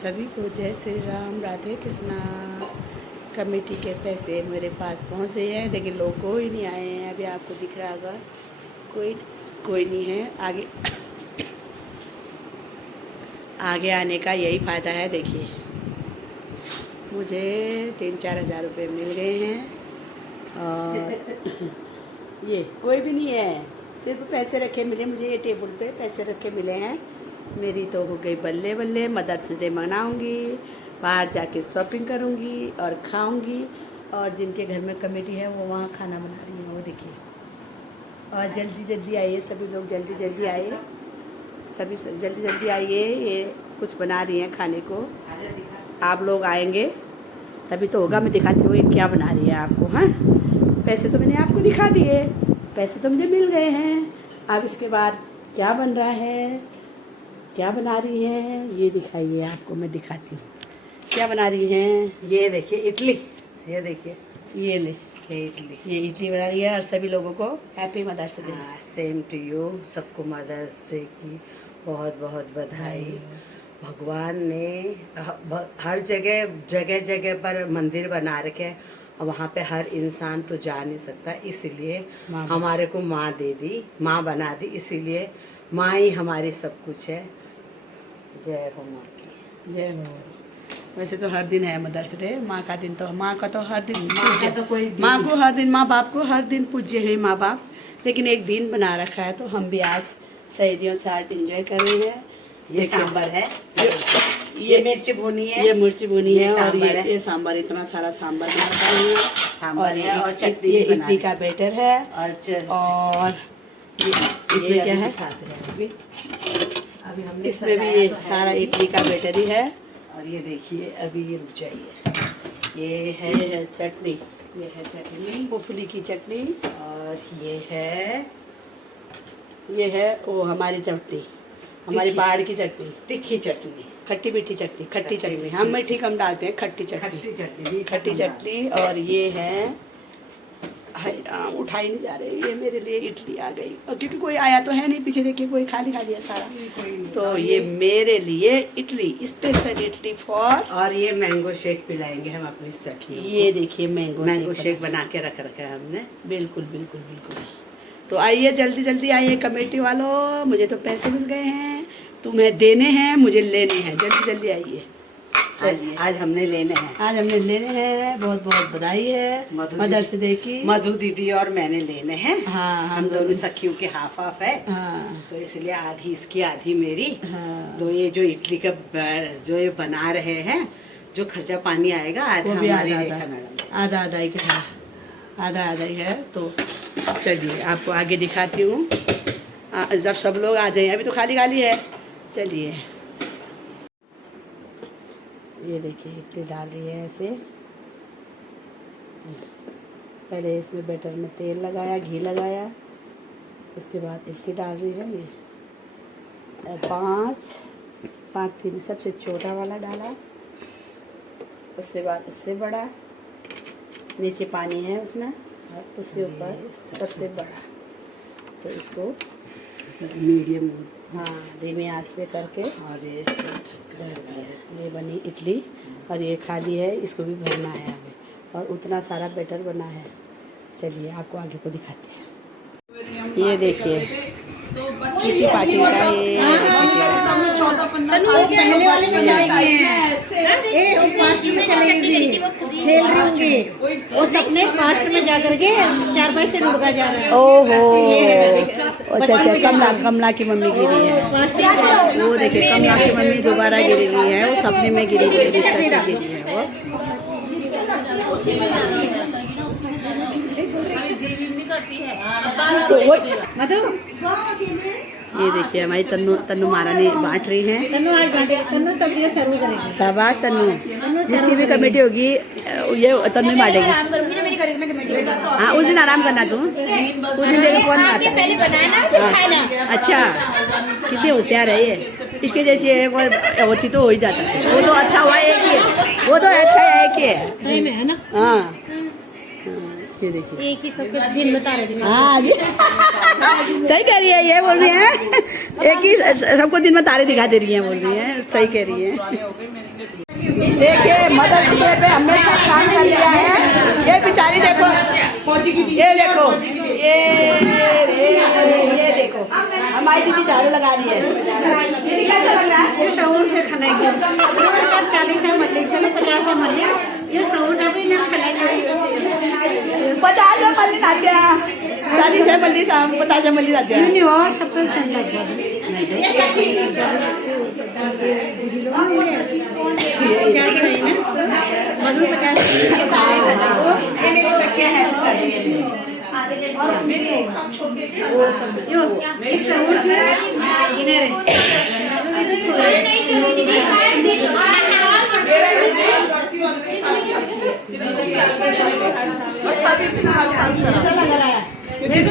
सभी को जय श्री राम, राधे कृष्णा। कमेटी के पैसे मेरे पास पहुँचे हैं, लेकिन लोग कोई नहीं आए हैं। अभी आपको दिख रहा होगा कोई नहीं है। आगे आने का यही फ़ायदा है। देखिए, मुझे 3-4 हज़ार रुपये मिल गए हैं और ये कोई भी नहीं है, सिर्फ पैसे रखे मिले मुझे। ये टेबल पे पैसे रखे मिले हैं। मेरी तो हो गई बल्ले बल्ले। मदर्स डे मनाऊंगी, बाहर जाके शॉपिंग करूंगी और खाऊंगी। और जिनके घर में कमेटी है वो वहाँ खाना बना रही है, वो देखिए। और जल्दी जल्दी आइए सभी लोग, जल्दी जल्दी आइए सभी, जल्दी जल्दी आइए। ये कुछ बना रही हैं खाने को। आप लोग आएंगे तभी तो होगा। मैं दिखाती हूँ ये क्या बना रही है आपको। हाँ, पैसे तो मैंने आपको दिखा दिए, पैसे तो मुझे मिल गए हैं। अब इसके बाद क्या बन रहा है, क्या बना रही हैं, ये दिखाइए आपको। मैं दिखाती हूँ क्या बना रही हैं। ये देखिए इडली, ये देखिए ये ले, ये इडली, ये इडली बना रही है। और सभी लोगों को happy Mother's Day. Same to you. सबको मदर्स डे की बहुत बहुत बधाई। भगवान ने हर जगह पर मंदिर बना रखे हैं और वहाँ पे हर इंसान तो जा नहीं सकता, इसलिए हमारे को माँ दे दी, माँ बना दी। इसीलिए माँ ही हमारी सब कुछ है। जय हो माँ की, जय हो। वैसे तो हर दिन है मदर्स डे। माँ का दिन तो, माँ का तो हर दिन माँ का तो कोई दिन माँ को हर दिन, माँ बाप को हर दिन पूज्य है माँ बाप। लेकिन एक दिन बना रखा है, तो हम भी आज सहेलियों से आर्ट एंजॉय कर रहे हैं। ये सांभर है, ये मिर्च भुनी है, ये मिर्च भुनी है। और सांभर ये सांभर, इतना सारा सांभर बना रही है। सांभर है और चटनी ये भी बना इडली का बैटर है। और इसमें क्या है, अभी हमने इसमें भी ये सारा इडली का बैटर ही है। और ये देखिए, अभी ये रुक जाइए, ये है चटनी, ये है चटनी, मूंगफली की चटनी। और ये है वो हमारी चटनी, हमारी पहाड़ की चटनी, तीखी चटनी, खट्टी मीठी चटनी, खट्टी चटनी। हम मीठी कम डालते हैं, खट्टी चटनी, खट्टी चटनी। और ये है, उठा ही नहीं जा रहे, ये मेरे लिए इडली आ गई। और क्योंकि कोई आया तो है नहीं, पीछे देखिए कोई खाली खाली है सारा। तो ये मेरे लिए इडली, स्पेशल इडली फॉर। और ये मैंगो शेक पिलाएंगे हम अपनी सखी। ये देखिए मैंगो शेक बना के रख रखा है हमने। बिल्कुल बिल्कुल बिल्कुल। तो आइए, जल्दी जल्दी आइए कमेटी वालों। मुझे तो पैसे मिल गए हैं, तुम्हें देने हैं, मुझे लेने हैं। जल्दी जल्दी आइए। आज हमने लेने हैं, आज हमने लेने हैं। बहुत बहुत बधाई है मदर्स डे की। मधु दीदी और मैंने लेने हैं। हाँ, हम दोनों सखियों के हाफ हाफ है। हाँ, तो इसलिए आधी इसकी आधी मेरी। हाँ। तो ये जो इडली का जो ये बना रहे हैं, जो खर्चा पानी आएगा आधा हमारी रेखा मैडम, आधा आधा ही है, आधा आधा ही है। तो चलिए आपको आगे दिखाती हूँ, जब सब लोग आ जाए। अभी तो खाली खाली है। चलिए, ये देखिए इडली डाल रही है ऐसे। पहले इसमें बैटर में तेल लगाया, घी लगाया, उसके बाद इडली डाल रही है। ये पाँच थी, सबसे छोटा वाला डाला, उससे बाद उससे बड़ा, नीचे पानी है उसमें, और उससे ऊपर सबसे बड़ा। तो इसको मीडियम, हाँ, धीमी आंच पे करके और ये बनी इडली। और ये खाली है, इसको भी भरना है हमें। और उतना सारा बैटर बना है। चलिए आपको आगे को दिखाते हैं। ये देखिए किटी पार्टी का ये पहले वाले में चलेगी, खेल रही होंगी। वो सपने पास्ट में जाकर के 4 पैसे लुढ़का जा रहा है। ओहो, अच्छा, कमला की मम्मी गिरी है। वो देखिए, कमला की मम्मी दोबारा गिरी हुई है। वो सपने में गिरी हुई है, जिस तरह से गिरी है वो। ये देखिए हमारी तन्नू महारानी बांट रही हैं। तन्नू सब्जी सर्व करेगी। शाबाश तन्नू, जिसकी भी कमेटी होगी ये तन्नू बांटेगी। हाँ, उस दिन आराम करना तुम, उस दिन देखो कौन आता। अच्छा, कितनी होशियार है ये, इसके जैसी है और होती तो हो ही जाता है। वो तो अच्छा हुआ एक ही है, वो तो अच्छा है एक ही है। हाँ, ये देखिए, एक ही सबके दिन में तारे दिखा। हाँ जी सही कह रही है, ये बोल रही है एक ही सबको दिन में तारे दिखा दे रही है, बोल रही है, सही कह रही है। देखिए मदर्स डे पे हमने सब काम कर लिया है। ये बेचारी देखो, ये देखो, ये देखो हमारी दीदी झाड़ू लगा रही है। दीदी कैसा लग रहा है? ये सहूर से खाएंगे, 40 से मल्ली, चलो 50 से मल्ली, ये सहूर से भी ना खाएंगे। 50 से मल्ली लाते हैं, 40 से मल्ली, 50 से मल्ली लाते हैं। नहीं और सब कुछ संतोष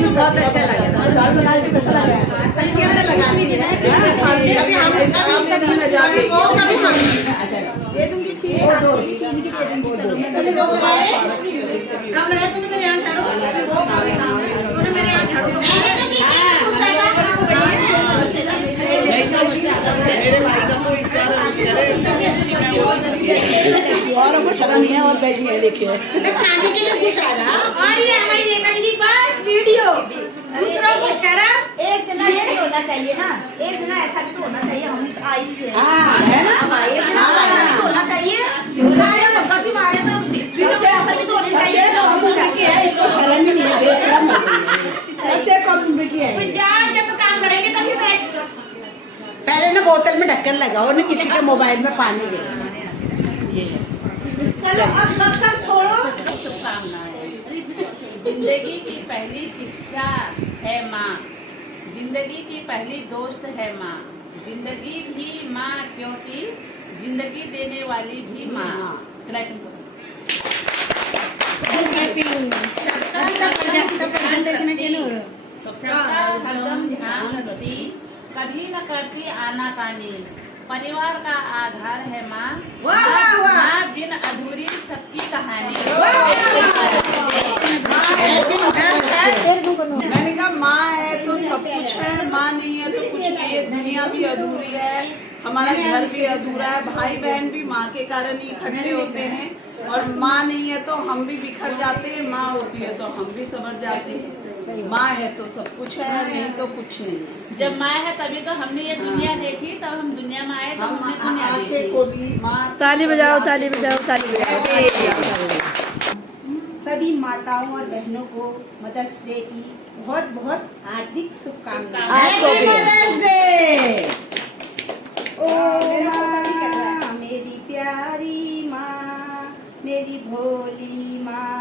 बहुत अच्छा लगा। झाड़ू लगा के कैसा लग रहा है? सखियां तो लगाती है। कभी हम दे दूंगी, ठीक है, दो इनकी दे दूंगी। कब रहे तुम मेरे यहाँ झाड़ू? तूने मेरे यहाँ झाड़ू? मेरे भाई का तो इस बार औरों को शर्म नहीं है और बैठी है, देखिए खाने के लिए कुछ आ रहा। और ये हमारी रेखा दीदी बस वीडियो, दूसरों को शर्म। एक जना ये भी होना चाहिए ना, एक जना ऐसा भी तो होना चाहिए। हम तो आई भी है हाँ, है ना? अब एक जना ऐसा भी तो होना चाहिए। सारे मक्का भी मारे तो बिना बराबर भी तो होने चाहिए। है, इसको शर्म ही नहीं है, बेशर्म हो गई है। सबसे कम की है। जार जब काम करेंगे तभी बैठ। पहले ना बोतल में ढक्कन लगाओ, ना किसी के मोबाइल में पानी दे। चलो अब गपशप छोड़ो। जिंदगी की पहली शिक्षा है माँ, जिंदगी की पहली दोस्त है माँ, जिंदगी भी माँ क्योंकि जिंदगी देने वाली भी माँ। क्लैपिंग करो। सबका हरदम ध्यान रखती, कभी न करती आना पानी, परिवार का आधार है माँ, वाह, वाह, वाह। माँ बिन अधूरी सबकी कहानी। मैंने कहा माँ है तो सब कुछ है, माँ नहीं है तो कुछ नहीं है। दुनिया भी अधूरी है, हमारा घर भी अधूरा है, भाई बहन भी माँ के कारण ही इकट्ठे होते हैं। और माँ नहीं है तो हम भी बिखर जाते हैं, माँ होती है तो हम भी संवर जाते हैं। माँ है तो सब कुछ है, नहीं तो कुछ नहीं। जब माँ है तभी तो हमने ये दुनिया देखी, तब हम दुनिया में आए, तब हम हमने दुनिया आंखें देखी। खोली, माँ ताली बजाओ, ताली बजाओ, ताली बजाओ। सभी माताओं और बहनों को मदर्स डे की बहुत बहुत हार्दिक शुभकामनाएं। आपको भी। ओ माँ मेरी प्यारी माँ, मेरी भोली माँ।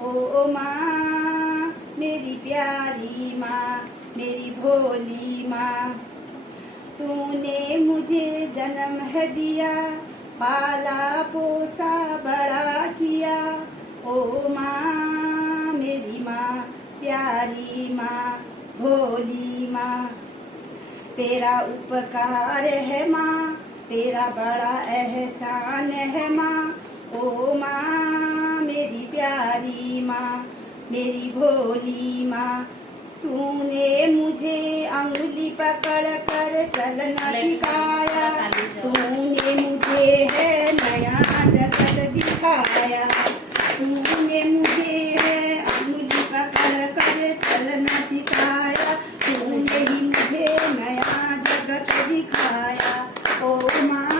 ओ माँ मेरी प्यारी माँ, मेरी भोली माँ। तूने मुझे जन्म है दिया, पाला पोसा बड़ा किया। ओ माँ मेरी माँ, प्यारी माँ, भोली माँ। तेरा उपकार है माँ, तेरा बड़ा एहसान है माँ। ओ माँ मेरी प्यारी माँ, मेरी भोली माँ। तूने मुझे अंगुली पकड़ कर चलना सिखाया, तूने मुझे है नया जगत दिखाया। तूने मुझे है अंगुली पकड़ कर चलना सिखाया, तूने ही मुझे नया जगत दिखाया। ओ माँ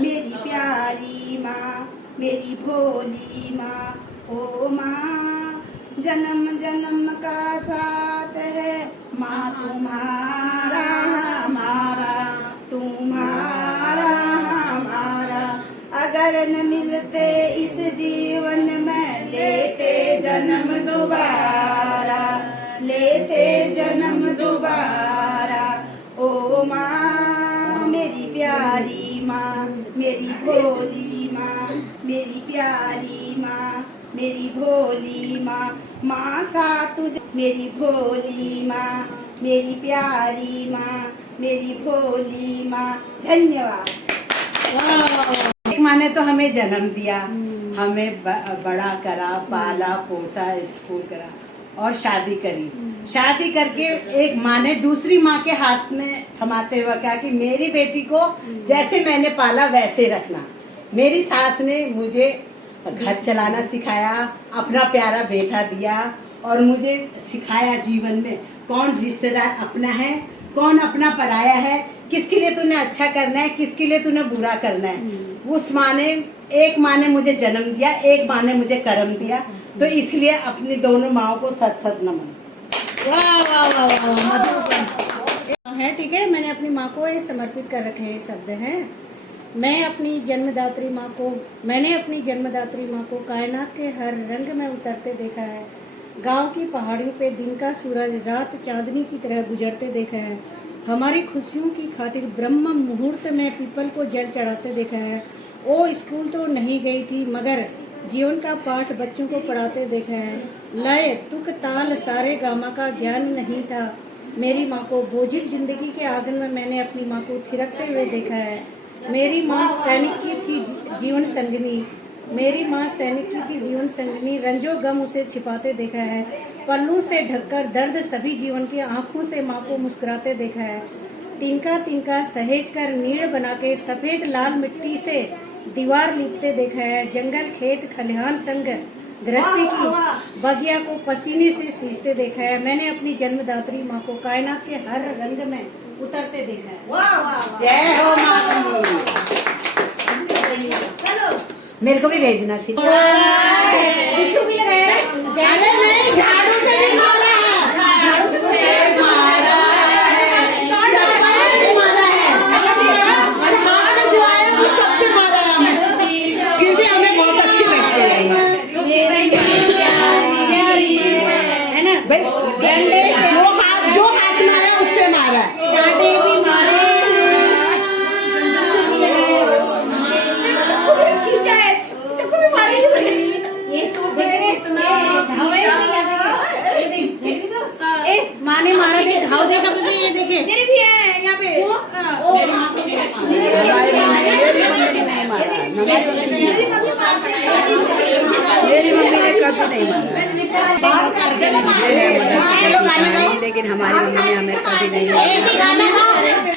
मेरी प्यारी माँ, मेरी भोली माँ। ओ माँ जन्म जन्म का साथ है माँ तुम्हारा हमारा, तुम्हारा हमारा। अगर न मिलते इस जीवन में, लेते जन्म दोबारा, लेते जन्म दोबारा। ओ माँ मेरी प्यारी माँ, मेरी भोली माँ, मेरी प्यारी माँ, मेरी भोली माँ। माँ सा तुझ मेरी भोली माँ, मेरी प्यारी माँ, मेरी भोली माँ। धन्यवाद। एक माँ ने तो हमें जन्म दिया, हमें बड़ा करा, पाला पोसा, स्कूल करा और शादी करी। शादी करके एक माँ ने दूसरी माँ के हाथ में थमाते हुए कहा कि मेरी बेटी को जैसे मैंने पाला वैसे रखना। मेरी सास ने मुझे घर चलाना सिखाया, अपना प्यारा बेटा दिया और मुझे सिखाया जीवन में कौन रिश्तेदार अपना है, कौन अपना पराया है, किसके लिए तूने अच्छा करना है, किसके लिए तूने बुरा करना है। उस माँ ने, एक माँ ने मुझे जन्म दिया, एक माँ ने मुझे कर्म दिया। तो इसलिए अपनी दोनों माँओं को सत सत नमन। वाह वाह वाह वाह, है ठीक है। मैंने अपनी माँ को ये समर्पित कर रखे हैं शब्द हैं। मैंने अपनी जन्मदात्री माँ को कायनात के हर रंग में उतरते देखा है। गांव की पहाड़ियों पे दिन का सूरज रात चांदनी की तरह गुजरते देखा है। हमारी खुशियों की खातिर ब्रह्म मुहूर्त में पीपल को जल चढ़ाते देखा है। वो स्कूल तो नहीं गई थी मगर जीवन का पाठ बच्चों को पढ़ाते देखा है। लय तुक ताल सारे गामा का ज्ञान नहीं था। मेरी माँ को बोझिल जिंदगी के आंगन में मैंने अपनी माँ को थिरकते हुए देखा है। मेरी माँ सैनिक की थी जीवन संगिनी, रंजो गम उसे छिपाते देखा है। पल्लू से ढककर दर्द सभी जीवन की आंखों से माँ को मुस्कुराते देखा है। तिनका तिनका सहेज कर नीड़ बना के सफेद लाल मिट्टी से दीवार लिपते देखा है। जंगल खेत खलिहान संग गृहस्थी की बगिया को पसीने से सींचते देखा है। मैंने अपनी जन्मदात्री माँ को कायनात के हर रंग में उतरते देखा है। जय हो माँ। मेरे को भी भेजना ठीक है। बिच्छू भी लगाया, अरे नहीं, झाड़ू से भी मारा है, झाड़ू से मारा है, चप्पल से भी मारा है, और हाथ में जो आया वो सबसे मारा है हमें। फिर भी हमें बहुत अच्छी लगती है है ना भाई। डंडे से जो हाथ में आया उससे मारा है। चाटे भी मारे, ये तो माँ ने मारा थे, घाव देखा भी, ये देखे मेरे भी है यहाँ पे। मेरी मम्मी ने कभी नहीं मारा, लेकिन हमारी मम्मी ने हमें कभी नहीं मारा।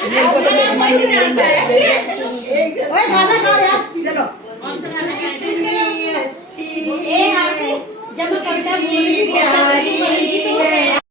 मेरे को तो मेरी मम्मी ने नहीं मारा। गाना गाओ यार, चलो। जब कविता प्यारी है।